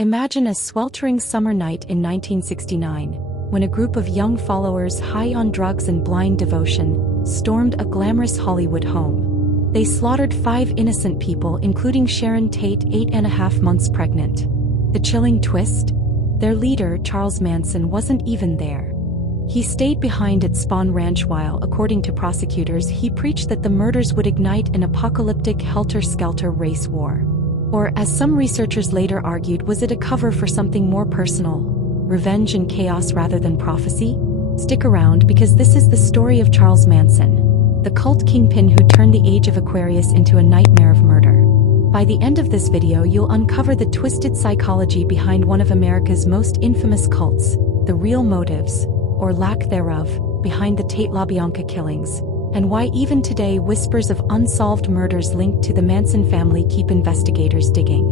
Imagine a sweltering summer night in 1969, when a group of young followers high on drugs and blind devotion stormed a glamorous Hollywood home. They slaughtered 5 innocent people, including Sharon Tate, 8.5 months pregnant. The chilling twist? Their leader, Charles Manson, wasn't even there. He stayed behind at Spahn Ranch while, according to prosecutors, he preached that the murders would ignite an apocalyptic helter-skelter race war. Or, as some researchers later argued, was it a cover for something more personal? Revenge and chaos rather than prophecy? Stick around, because this is the story of Charles Manson, the cult kingpin who turned the age of Aquarius into a nightmare of murder. By the end of this video, you'll uncover the twisted psychology behind one of America's most infamous cults, the real motives, or lack thereof, behind the Tate LaBianca killings, and why even today whispers of unsolved murders linked to the Manson family keep investigators digging.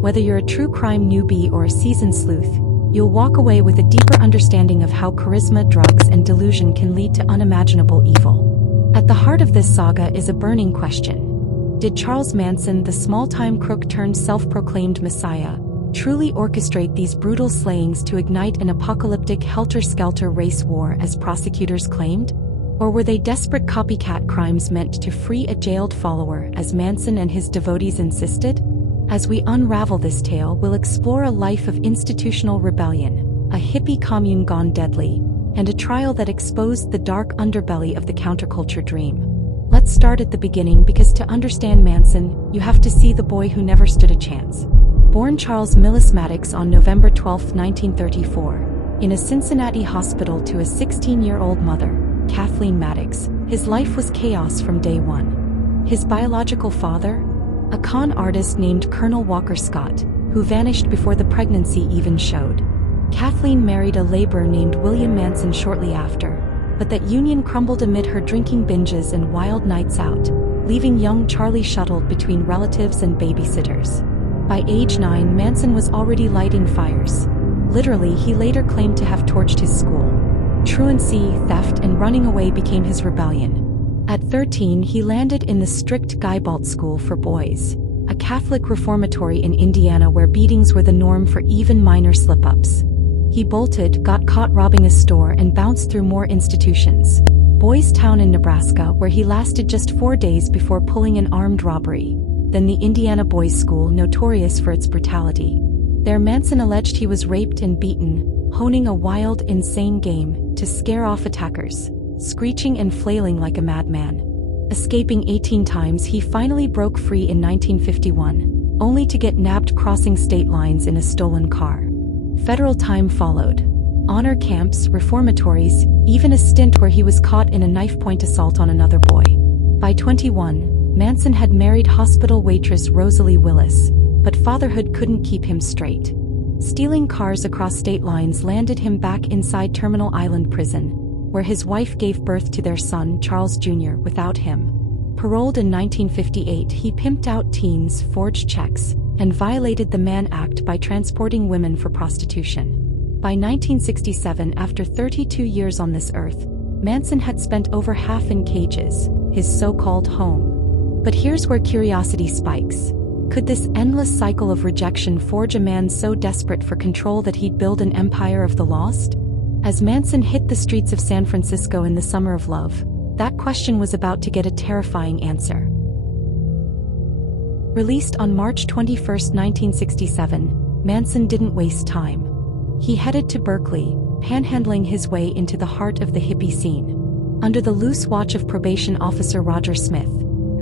Whether you're a true crime newbie or a seasoned sleuth, you'll walk away with a deeper understanding of how charisma, drugs, and delusion can lead to unimaginable evil. At the heart of this saga is a burning question. Did Charles Manson, the small-time crook turned self-proclaimed messiah, truly orchestrate these brutal slayings to ignite an apocalyptic helter-skelter race war as prosecutors claimed? Or were they desperate copycat crimes meant to free a jailed follower, as Manson and his devotees insisted? As we unravel this tale, we'll explore a life of institutional rebellion, a hippie commune gone deadly, and a trial that exposed the dark underbelly of the counterculture dream. Let's start at the beginning, because to understand Manson, you have to see the boy who never stood a chance. Born Charles Maddox on November 12, 1934, in a Cincinnati hospital to a 16-year-old mother, Kathleen Maddox, his life was chaos from day one. His biological father? A con artist named Colonel Walker Scott, who vanished before the pregnancy even showed. Kathleen married a laborer named William Manson shortly after, but that union crumbled amid her drinking binges and wild nights out, leaving young Charlie shuttled between relatives and babysitters. By age 9, Manson was already lighting fires. Literally, he later claimed to have torched his school. Truancy, theft, and running away became his rebellion. At 13, he landed in the strict Guybalt School for Boys, a Catholic reformatory in Indiana where beatings were the norm for even minor slip-ups. He bolted, got caught robbing a store, and bounced through more institutions. Boys Town in Nebraska, where he lasted just 4 days before pulling an armed robbery. Then the Indiana Boys School, notorious for its brutality. There Manson alleged he was raped and beaten, honing a wild, insane game to scare off attackers, screeching and flailing like a madman. Escaping 18 times, he finally broke free in 1951, only to get nabbed crossing state lines in a stolen car. Federal time followed. Honor camps, reformatories, even a stint where he was caught in a knife-point assault on another boy. By 21, Manson had married hospital waitress Rosalie Willis, but fatherhood couldn't keep him straight. Stealing cars across state lines landed him back inside Terminal Island Prison, where his wife gave birth to their son, Charles Jr., without him. Paroled in 1958, he pimped out teens, forged checks, and violated the Mann Act by transporting women for prostitution. By 1967, after 32 years on this earth, Manson had spent over half in cages, his so-called home. But here's where curiosity spikes. Could this endless cycle of rejection forge a man so desperate for control that he'd build an empire of the lost? As Manson hit the streets of San Francisco in the summer of love, that question was about to get a terrifying answer. Released on March 21, 1967, Manson didn't waste time. He headed to Berkeley, panhandling his way into the heart of the hippie scene. Under the loose watch of probation officer Roger Smith,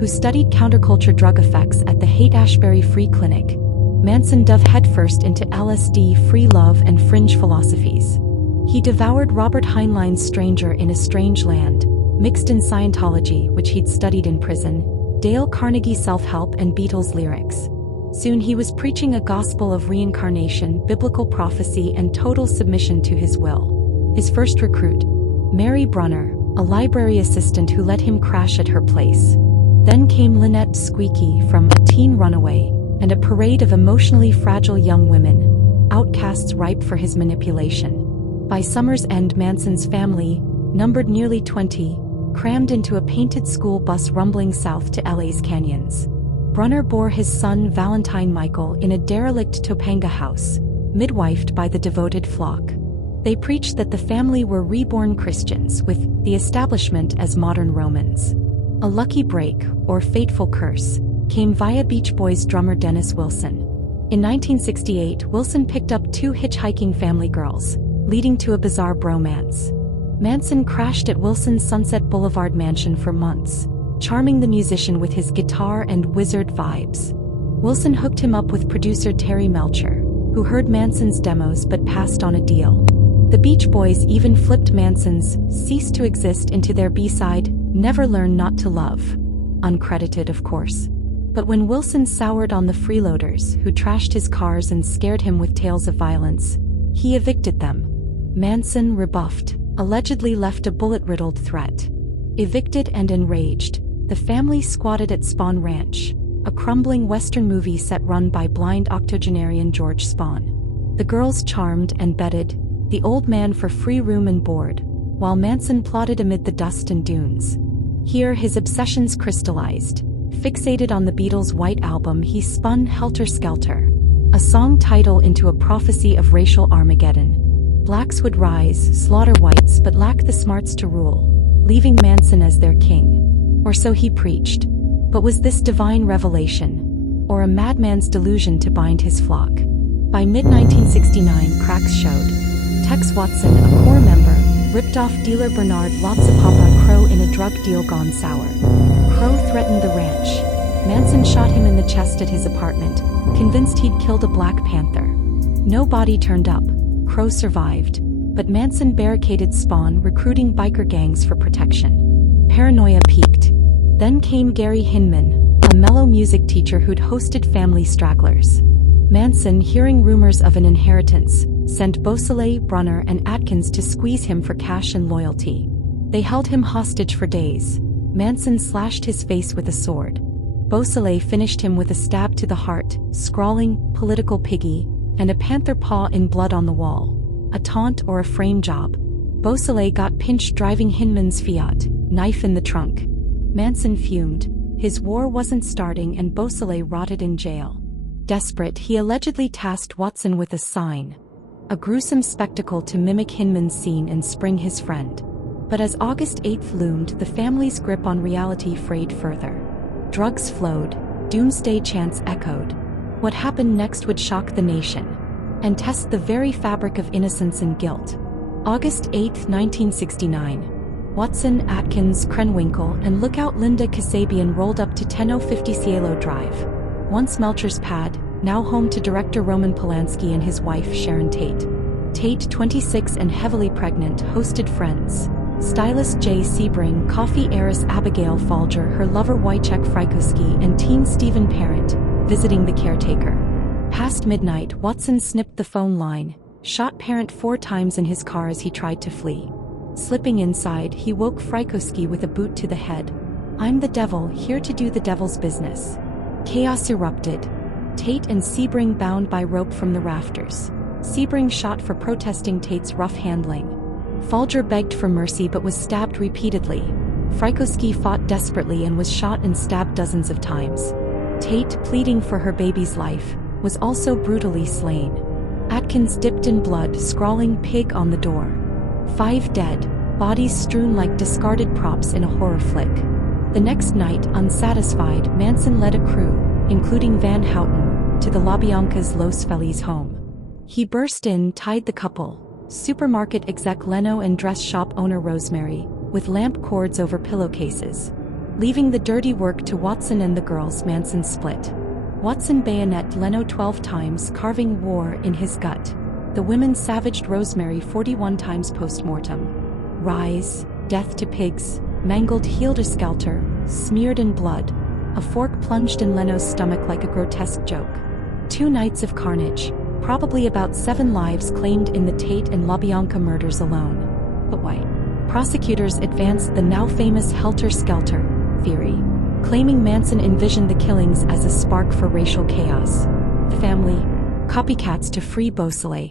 who studied counterculture drug effects at the Haight-Ashbury Free Clinic, Manson dove headfirst into LSD, free love, and fringe philosophies. He devoured Robert Heinlein's Stranger in a Strange Land, mixed in Scientology, which he'd studied in prison, Dale Carnegie's self-help, and Beatles lyrics. Soon he was preaching a gospel of reincarnation, biblical prophecy, and total submission to his will. His first recruit, Mary Brunner, a library assistant who let him crash at her place. Then came Lynette Squeaky from A Teen Runaway, and a parade of emotionally fragile young women, outcasts ripe for his manipulation. By summer's end, Manson's family, numbered nearly 20, crammed into a painted school bus rumbling south to LA's canyons. Brunner bore his son Valentine Michael in a derelict Topanga house, midwifed by the devoted flock. They preached that the family were reborn Christians, with the establishment as modern Romans. A lucky break, or fateful curse, came via Beach Boys drummer Dennis Wilson. In 1968, Wilson picked up 2 hitchhiking family girls, leading to a bizarre bromance. Manson crashed at Wilson's Sunset Boulevard mansion for months, charming the musician with his guitar and wizard vibes. Wilson hooked him up with producer Terry Melcher, who heard Manson's demos but passed on a deal. The Beach Boys even flipped Manson's "Cease to Exist" into their B-side, "Never Learn Not to Love." Uncredited, of course. But when Wilson soured on the freeloaders who trashed his cars and scared him with tales of violence, he evicted them. Manson, rebuffed, allegedly left a bullet-riddled threat. Evicted and enraged, the family squatted at Spahn Ranch, a crumbling Western movie set run by blind octogenarian George Spahn. The girls charmed and bedded the old man for free room and board, while Manson plodded amid the dust and dunes. Here his obsessions crystallized. Fixated on the Beatles' White Album, he spun Helter Skelter, a song title into a prophecy of racial Armageddon. Blacks would rise, slaughter whites, but lack the smarts to rule, leaving Manson as their king. Or so he preached. But was this divine revelation, or a madman's delusion to bind his flock? By mid-1969, cracks showed. Tex Watson, a core member, ripped off dealer Bernard Lotzapapa Crow in a drug deal gone sour. Crow threatened the ranch. Manson shot him in the chest at his apartment, convinced he'd killed a Black Panther. No body turned up. Crow survived, but Manson barricaded Spahn, recruiting biker gangs for protection. Paranoia peaked. Then came Gary Hinman, a mellow music teacher who'd hosted family stragglers. Manson, hearing rumors of an inheritance, sent Beausoleil, Brunner, and Atkins to squeeze him for cash and loyalty. They held him hostage for days. Manson slashed his face with a sword. Beausoleil finished him with a stab to the heart, scrawling, "Political piggy," and a panther paw in blood on the wall. A taunt or a frame job. Beausoleil got pinched driving Hinman's Fiat, knife in the trunk. Manson fumed. His war wasn't starting and Beausoleil rotted in jail. Desperate, he allegedly tasked Watson with a sign. A gruesome spectacle to mimic Hinman's scene and spring his friend. But as August 8th loomed, the family's grip on reality frayed further. Drugs flowed, doomsday chants echoed. What happened next would shock the nation and test the very fabric of innocence and guilt. August 8, 1969. Watson, Atkins, Krenwinkel, and lookout Linda Kasabian rolled up to 1050 Cielo Drive. Once Melcher's pad, now home to director Roman Polanski and his wife Sharon Tate. Tate, 26 and heavily pregnant, hosted friends. Stylist Jay Sebring, coffee heiress Abigail Folger, her lover Wojciech Frykowski, and teen Stephen Parent, visiting the caretaker. Past midnight, Watson snipped the phone line, shot Parent 4 times in his car as he tried to flee. Slipping inside, he woke Frykowski with a boot to the head. "I'm the devil, here to do the devil's business." Chaos erupted. Tate and Sebring bound by rope from the rafters. Sebring shot for protesting Tate's rough handling. Folger begged for mercy but was stabbed repeatedly. Frykowski fought desperately and was shot and stabbed dozens of times. Tate, pleading for her baby's life, was also brutally slain. Atkins dipped in blood, scrawling "pig" on the door. 5 dead, bodies strewn like discarded props in a horror flick. The next night, unsatisfied, Manson led a crew, including Van Houten, to the LaBianca's Los Feliz home. He burst in, tied the couple, supermarket exec Leno and dress shop owner Rosemary, with lamp cords over pillowcases. Leaving the dirty work to Watson and the girls, Manson split. Watson bayoneted Leno 12 times, carving war in his gut. The women savaged Rosemary 41 times post-mortem. Rise, death to pigs, mangled helter-skelter, smeared in blood. A fork plunged in Leno's stomach like a grotesque joke. 2 nights of carnage, probably about 7 lives claimed in the Tate and LaBianca murders alone. But why? Prosecutors advanced the now famous helter-skelter theory, claiming Manson envisioned the killings as a spark for racial chaos. The family, copycats to free Beausoleil.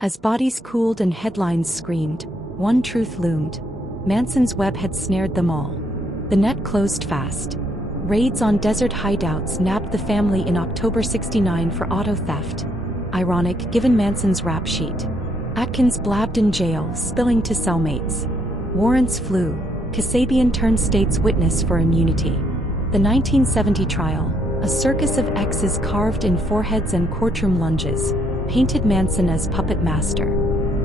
As bodies cooled and headlines screamed, one truth loomed: Manson's web had snared them all. The net closed fast. Raids on desert hideouts nabbed the family in October '69 for auto theft. Ironic given Manson's rap sheet. Atkins blabbed in jail, spilling to cellmates. Warrants flew. Kasabian turned state's witness for immunity. The 1970 trial, a circus of X's carved in foreheads and courtroom lunges, painted Manson as puppet master.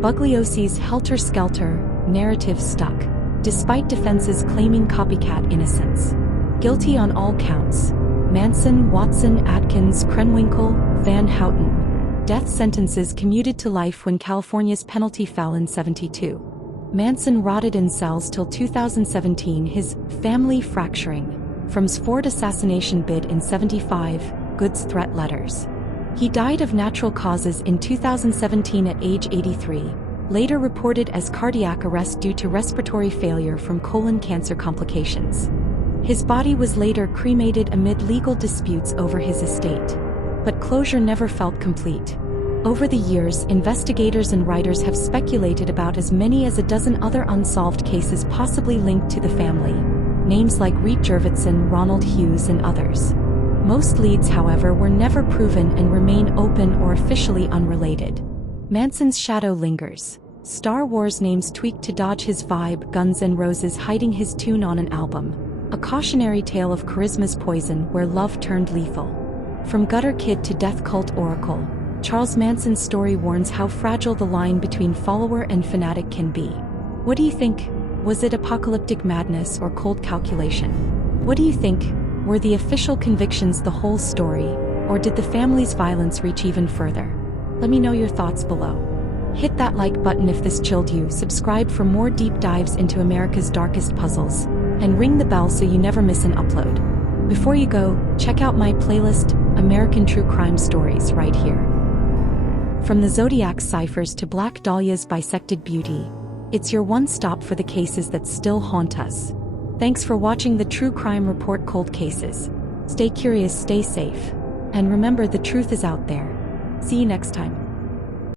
Bugliosi's helter-skelter narrative stuck, despite defenses claiming copycat innocence. Guilty on all counts. Manson, Watson, Atkins, Krenwinkel, Van Houten. Death sentences commuted to life when California's penalty fell in '72. Manson rotted in cells till 2017, his family fracturing from Ford assassination bid in '75, goods threat letters. He died of natural causes in 2017 at age 83, later reported as cardiac arrest due to respiratory failure from colon cancer complications. His body was later cremated amid legal disputes over his estate. But closure never felt complete. Over the years, investigators and writers have speculated about as many as a dozen other unsolved cases possibly linked to the family. Names like Reed Jurvetson, Ronald Hughes, and others. Most leads, however, were never proven and remain open or officially unrelated. Manson's shadow lingers. Star Wars names tweaked to dodge his vibe, Guns N' Roses hiding his tune on an album. A cautionary tale of charisma's poison where love turned lethal. From gutter kid to death cult oracle, Charles Manson's story warns how fragile the line between follower and fanatic can be. What do you think? Was it apocalyptic madness or cold calculation? What do you think? Were the official convictions the whole story, or did the family's violence reach even further? Let me know your thoughts below. Hit that like button if this chilled you, subscribe for more deep dives into America's darkest puzzles, and ring the bell so you never miss an upload. Before you go, check out my playlist, American True Crime Stories, right here. From the Zodiac's ciphers to Black Dahlia's bisected beauty, it's your one stop for the cases that still haunt us. Thanks for watching the True Crime Report Cold Cases. Stay curious, stay safe, and remember the truth is out there. See you next time.